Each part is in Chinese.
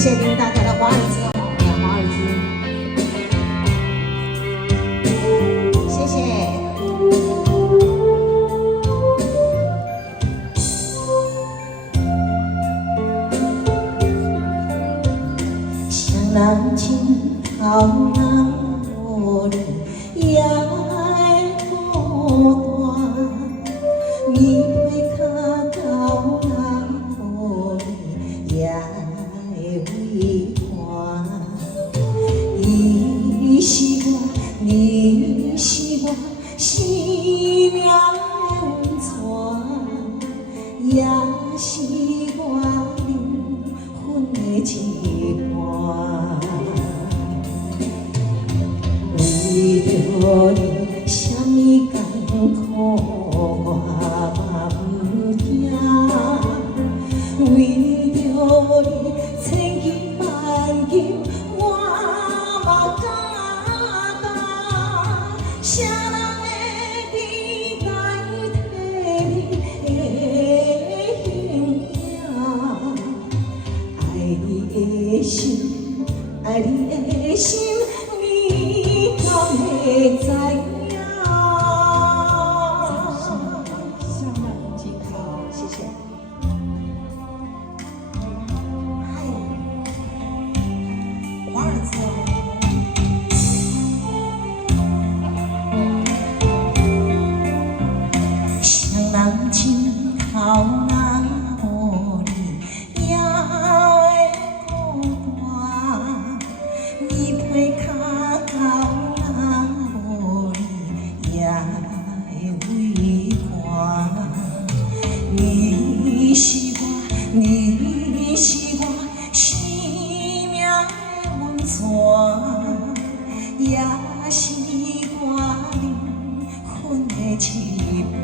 谢您大家的华尔兹，华尔兹，谢谢。像人情头人无你也会孤单，你配他高人无你也会悲欢。你是我，你是我生命的温泉，也是我灵魂的一半。为着你，什么艰苦我嘛不惊；为着你，千金万金我嘛敢担。啥人会代替你的形影？爱你的心，爱你的心。会知影，相当健康，谢谢。华尔兹，像人情头人无你也会孤单，你配脚高。你是我，你是我生命的温泉，也是我灵魂的一半。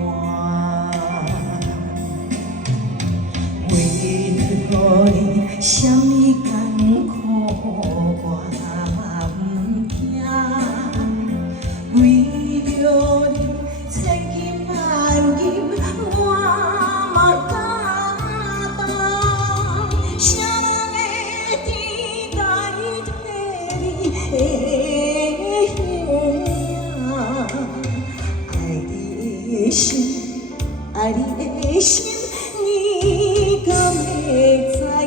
为着你，什么艰苦我嘛不惊，为着你，千金万金我嘛敢。心，爱你的心，你敢会知影？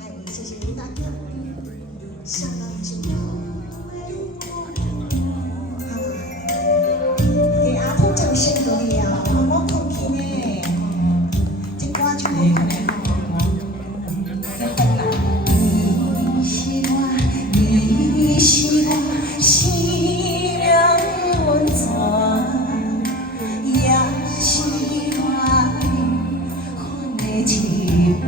哎，谢谢您大家，相当精彩。给阿通掌声鼓励啊！我空气呢，这歌就好听。你是我，你是我。生命的温泉，也是我灵魂的一半。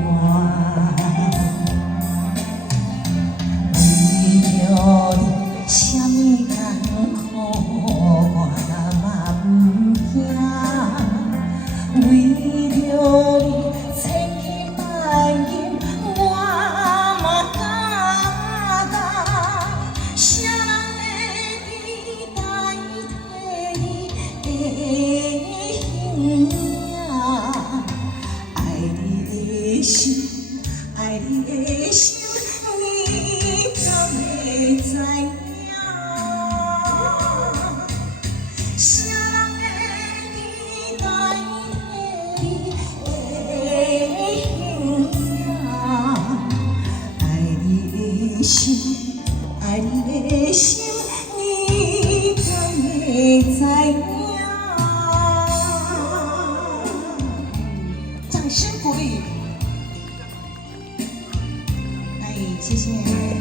为着你，什么艰苦我嘛不惊；为着你，千金万金我嘛敢担。啥心，爱你的心，你敢会知影？啥人会代替你的形影？爱你的心，爱你的心，你敢会知影？掌声鼓励。谢谢。